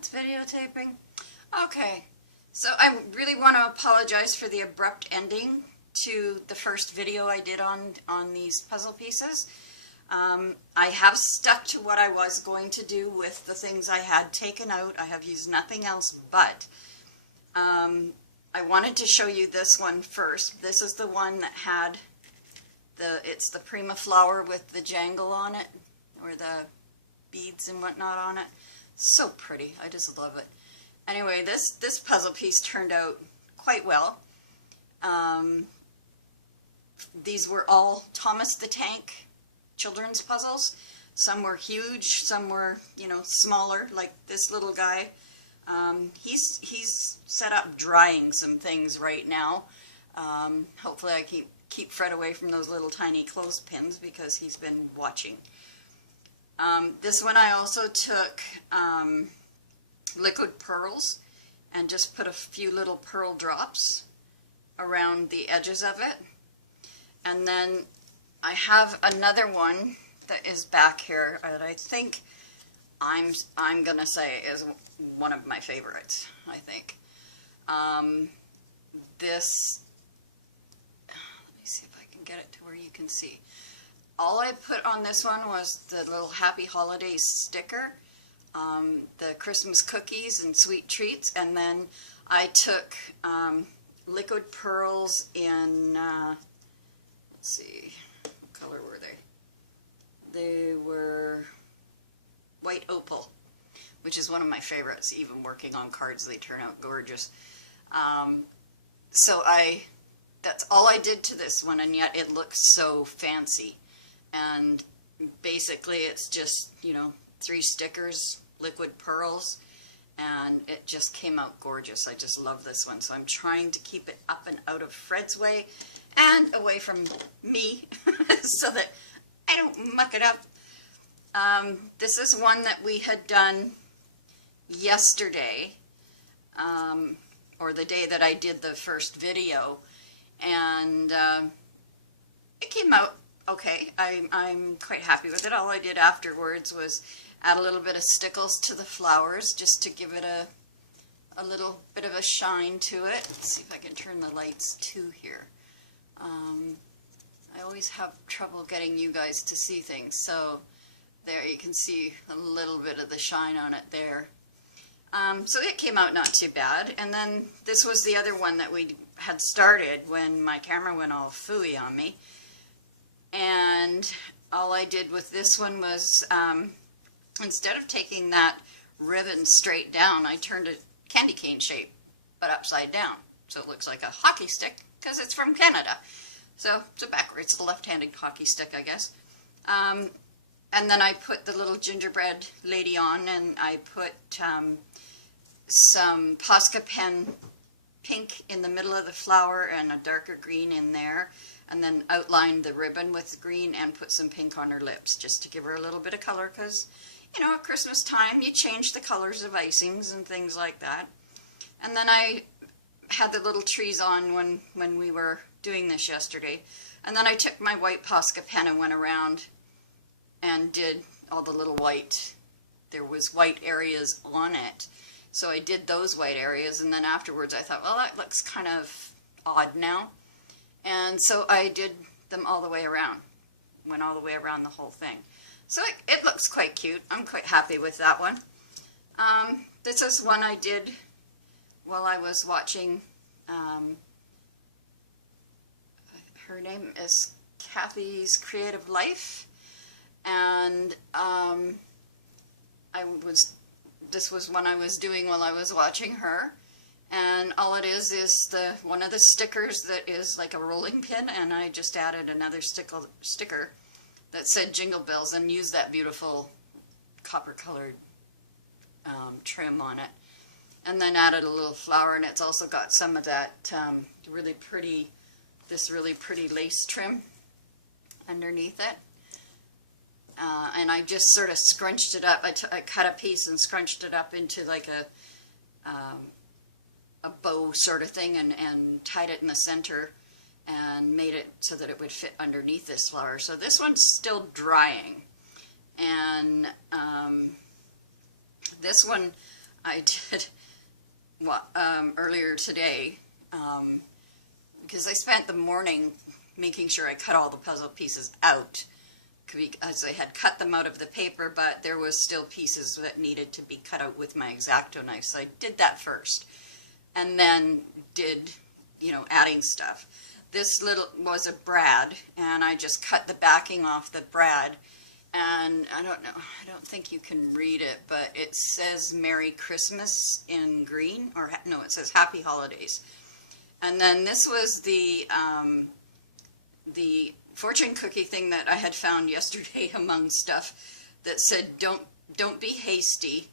It's videotaping. Okay, so I really want to apologize for the abrupt ending to the first video I did on these puzzle pieces. I have stuck to what I was going to do with the things I had taken out. I have used nothing else, but I wanted to show you this one first. This is the one that had it's the Prima flower with the jangle on it, or the beads and whatnot on it. So pretty. I just love it. Anyway, this puzzle piece turned out quite well. These were all Thomas the Tank children's puzzles. Some were huge, some were, you know, smaller, like this little guy. He's set up drying some things right now. Hopefully I keep Fred away from those little tiny clothespins because he's been watching. This one I also took liquid pearls and just put a few little pearl drops around the edges of it. And then I have another one that is back here that I think I'm gonna say is one of my favorites, I think. This, let me see if I can get it to where you can see. All I put on this one was the little Happy Holidays sticker, the Christmas cookies and sweet treats, and then I took liquid pearls in, let's see, what color were they? They were white opal, which is one of my favorites. Even working on cards, they turn out gorgeous. So that's all I did to this one, and yet it looks so fancy. And basically it's just, you know, 3 stickers, liquid pearls, and it just came out gorgeous. I just love this one. So I'm trying to keep it up and out of Fred's way and away from me so that I don't muck it up. This is one that we had done yesterday, or the day that I did the first video, and it came out okay. I'm quite happy with it. All I did afterwards was add a little bit of stickles to the flowers just to give it a little bit of a shine to it. Let's see if I can turn the lights to here. I always have trouble getting you guys to see things, so there you can see a little bit of the shine on it there. So it came out not too bad. And then this was the other one that we had started when my camera went all phooey on me. And all I did with this one was, instead of taking that ribbon straight down, I turned it candy cane shape, but upside down. So it looks like a hockey stick, because it's from Canada. So it's a backwards, left-handed hockey stick, I guess. And then I put the little gingerbread lady on, and I put some Posca pen pink in the middle of the flower and a darker green in there, and then outlined the ribbon with green and put some pink on her lips just to give her a little bit of color, because, you know, at Christmas time you change the colors of icings and things like that. And then I had the little trees on when we were doing this yesterday, and then I took my white Posca pen and went around and did all the little white, there was white areas on it, so I did those white areas, and then afterwards I thought, well, that looks kind of odd now, and so I did them all the way around, went all the way around the whole thing. So it looks quite cute. I'm quite happy with that one. This is one I did while I was watching, her name is Kathy's Creative Life, and this was one I was doing while I was watching her, and all it is one of the stickers that is like a rolling pin, and I just added another sticker that said Jingle Bells and used that beautiful copper colored trim on it, and then added a little flower, and it's also got some of that really pretty lace trim underneath it. And I just sort of scrunched it up. I cut a piece and scrunched it up into like a bow sort of thing, and tied it in the center and made it so that it would fit underneath this flower. So this one's still drying, and this one I did earlier today, because I spent the morning making sure I cut all the puzzle pieces out, because I had cut them out of the paper, but there was still pieces that needed to be cut out with my X-Acto knife, so I did that first, and then did, adding stuff. This little was a brad, and I just cut the backing off the brad, and I don't think you can read it, but it says Merry Christmas in green, or no, it says Happy Holidays. And then this was the fortune cookie thing that I had found yesterday among stuff that said, don't be hasty,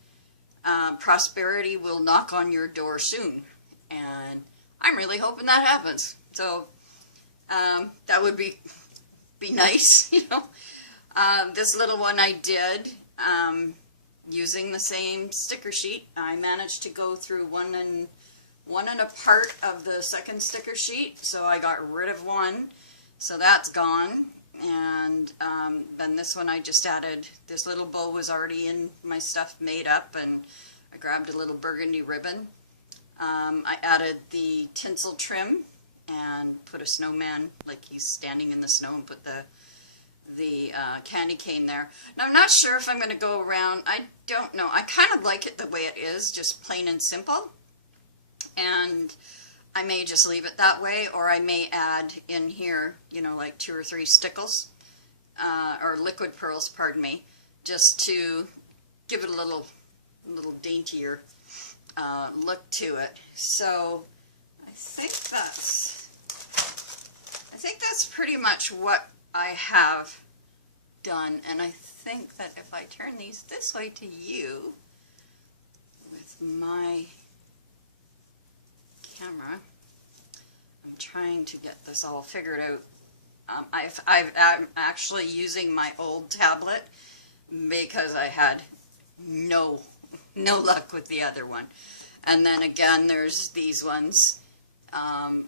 prosperity will knock on your door soon. And I'm really hoping that happens. So that would be nice, This little one I did using the same sticker sheet. I managed to go through one and a part of the second sticker sheet, so I got rid of one, so that's gone. And then this one I just added, this little bow was already in my stuff made up, and I grabbed a little burgundy ribbon. I added the tinsel trim and put a snowman, like he's standing in the snow, and put the candy cane there. Now I'm not sure if I'm going to go around, I don't know, I kind of like it the way it is, just plain and simple, and I may just leave it that way, or I may add in here, like 2 or 3 stickles, or liquid pearls, pardon me, just to give it a little daintier look to it. So I think that's pretty much what I have done, and I think that if I turn these this way to you with my camera, I'm trying to get this all figured out. I'm actually using my old tablet because I had no luck with the other one. And then again, there's these ones,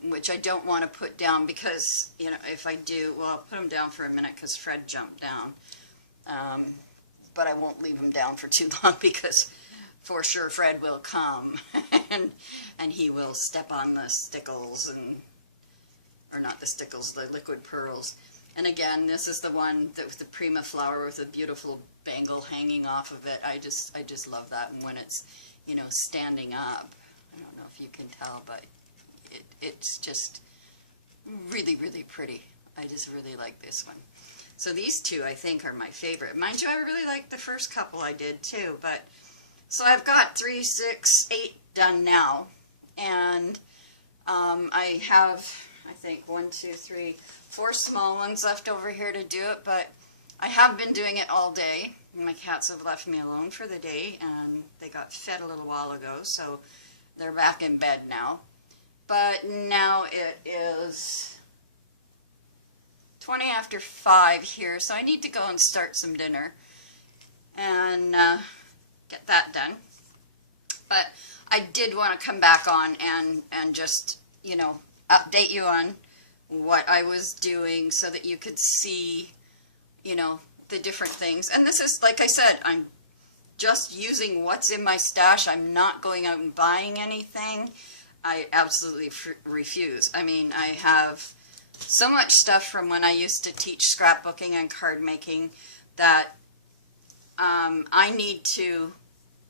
which I don't want to put down because, if I do, well, I'll put them down for a minute because Fred jumped down. But I won't leave him down for too long because for sure Fred will come and he will step on the stickles, or not the stickles, the liquid pearls. And again, this is the one that with the Prima flower with a beautiful bangle hanging off of it. I just love that. And when it's, standing up, I don't know if you can tell, but it's just really, really pretty. I just really like this one. So these two I think are my favorite. Mind you, I really like the first couple I did too, but so I've got 3, 6, 8 done now, and I have, I think 1, 2, 3, 4 small ones left over here to do it, but I have been doing it all day. My cats have left me alone for the day, and they got fed a little while ago, so they're back in bed now. But now it is 20 after 5 here, so I need to go and start some dinner and get that done. But I did want to come back on and just, update you on what I was doing so that you could see, the different things. And this is, like I said, I'm just using what's in my stash. I'm not going out and buying anything. I absolutely refuse. I mean, I have so much stuff from when I used to teach scrapbooking and card making that I need to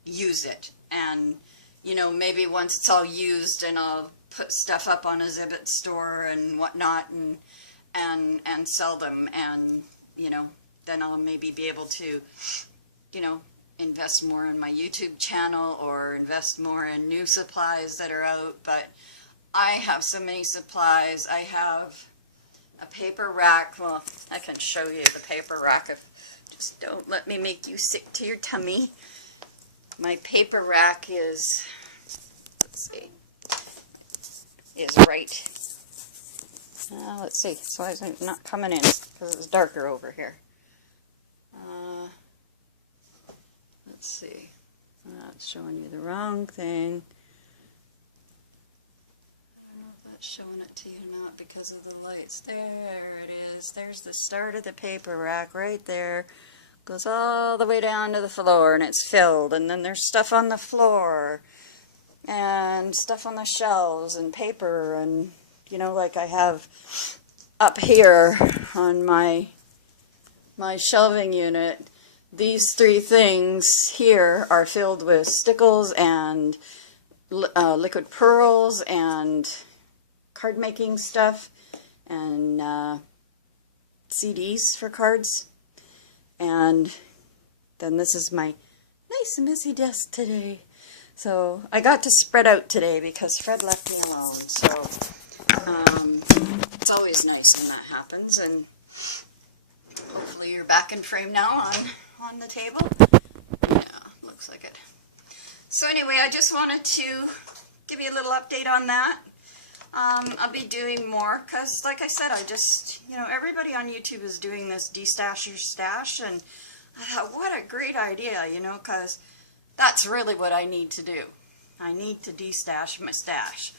use it. And, maybe once it's all used, and I'll put stuff up on a Zibit store and whatnot, and sell them, and, then I'll maybe be able to, invest more in my YouTube channel or invest more in new supplies that are out. But I have so many supplies. I have a paper rack. Well, I can show you the paper rack if just don't let me make you sick to your tummy. My paper rack is, let's see, is right. Let's see. So it's not coming in because it's darker over here. Let's see. That's showing you the wrong thing. I don't know if that's showing it to you or not because of the lights. There it is. There's the start of the paper rack right there. Goes all the way down to the floor and it's filled, and then there's stuff on the floor and stuff on the shelves and paper, and you know, like I have up here on my shelving unit, these three things here are filled with stickles and liquid pearls and card making stuff and CDs for cards. And then this is my nice messy desk today. So I got to spread out today because Fred left me alone. So it's always nice when that happens. And hopefully you're back in frame now on the table. Yeah, looks like it. So anyway, I just wanted to give you a little update on that. I'll be doing more because, like I said, I just, you know, everybody on YouTube is doing this Destash Your Stash, and I thought, what a great idea, you know, because that's really what I need to do. I need to destash my stash,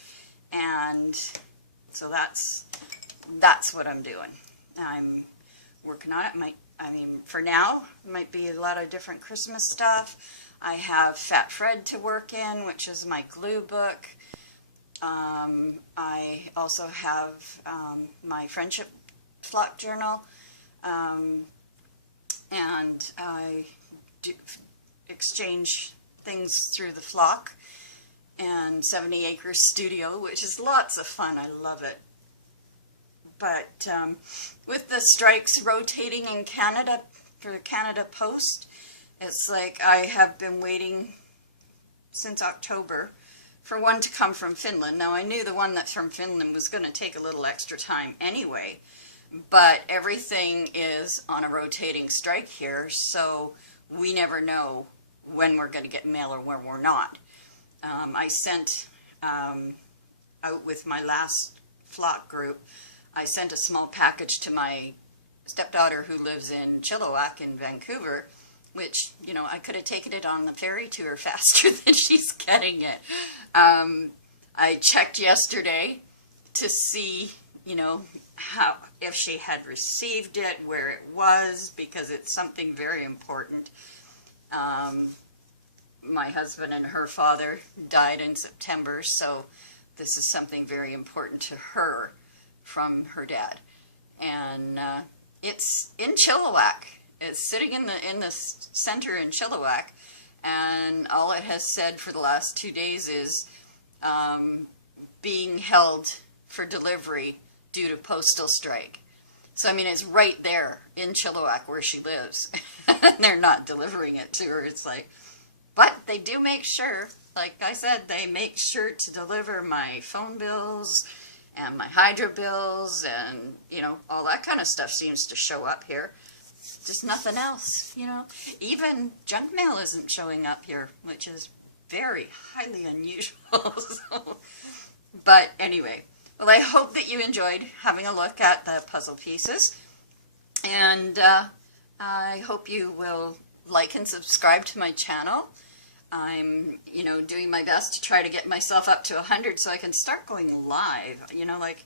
and so that's what I'm doing. I'm working on it. I mean, for now, it might be a lot of different Christmas stuff. I have Fat Fred to work in, which is my glue book. I also have my friendship flock journal, and I do exchange things through the flock, and 70 Acres Studio, which is lots of fun. I love it. But with the strikes rotating in Canada for Canada Post, it's like I have been waiting since October for one to come from Finland. Now, I knew the one that's from Finland was going to take a little extra time anyway, but everything is on a rotating strike here, so we never know when we're going to get mail or when we're not. I sent out with my last flock group, I sent a small package to my stepdaughter who lives in Chilliwack in Vancouver, which, you know, I could have taken it on the ferry to her faster than she's getting it. I checked yesterday to see, you know, if she had received it, where it was, because it's something very important. My husband and her father died in September, so this is something very important to her from her dad. And it's in Chilliwack. It's sitting in the center in Chilliwack, and all it has said for the last 2 days is being held for delivery due to postal strike. So I mean, it's right there in Chilliwack where she lives, and they're not delivering it to her. It's like, but they do make sure, like I said, they make sure to deliver my phone bills and my hydro bills, and you know, all that kind of stuff seems to show up here. Just nothing else, you know. Even junk mail isn't showing up here, which is very highly unusual. So, but anyway, well, I hope that you enjoyed having a look at the puzzle pieces, and I hope you will like and subscribe to my channel. I'm, you know, doing my best to try to get myself up to 100 so I can start going live. You know, like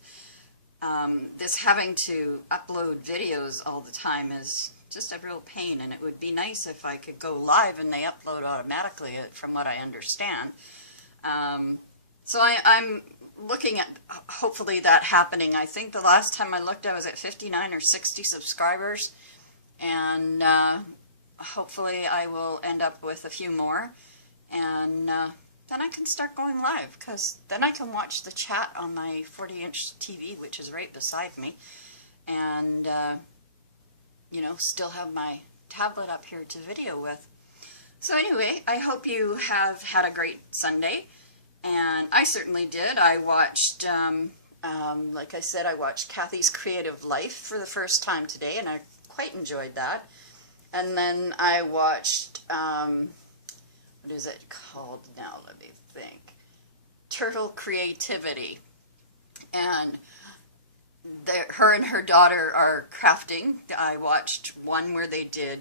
this having to upload videos all the time is just a real pain, and it would be nice if I could go live and they upload automatically, from what I understand. So I'm looking at hopefully that happening. I think the last time I looked I was at 59 or 60 subscribers, and hopefully I will end up with a few more, and then I can start going live, because then I can watch the chat on my 40-inch TV, which is right beside me, and you know, still have my tablet up here to video with. So anyway, I hope you have had a great Sunday, and I certainly did. I watched, like I said, I watched Kathy's Creative Life for the first time today, and I quite enjoyed that. And then I watched, what is it called now? Let me think. Turtle Creativity. And her and her daughter are crafting. I watched one where they did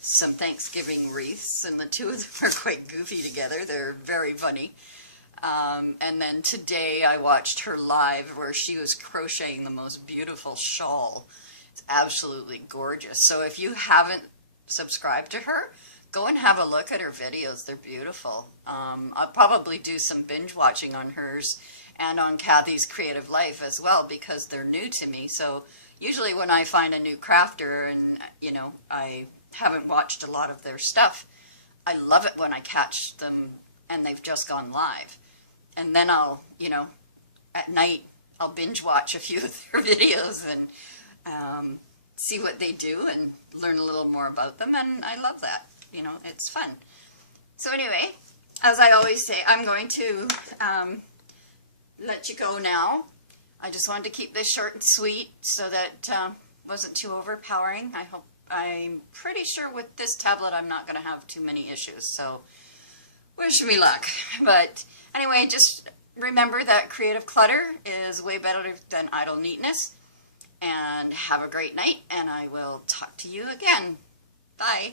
some Thanksgiving wreaths, and the two of them are quite goofy together. They're very funny. And then today I watched her live where she was crocheting the most beautiful shawl. It's absolutely gorgeous. So if you haven't subscribed to her, go and have a look at her videos. They're beautiful. I'll probably do some binge watching on hers and on Kathy's Creative Life as well, because they're new to me. So usually when I find a new crafter and, you know, I haven't watched a lot of their stuff, I love it when I catch them and they've just gone live. And then I'll, you know, at night I'll binge watch a few of their videos and see what they do and learn a little more about them, and I love that. You know, it's fun. So anyway, as I always say, I'm going to let you go now. I just wanted to keep this short and sweet so that wasn't too overpowering. I'm pretty sure with this tablet I'm not going to have too many issues, so wish me luck. But anyway, just remember that creative clutter is way better than idle neatness. And have a great night, and I will talk to you again. Bye.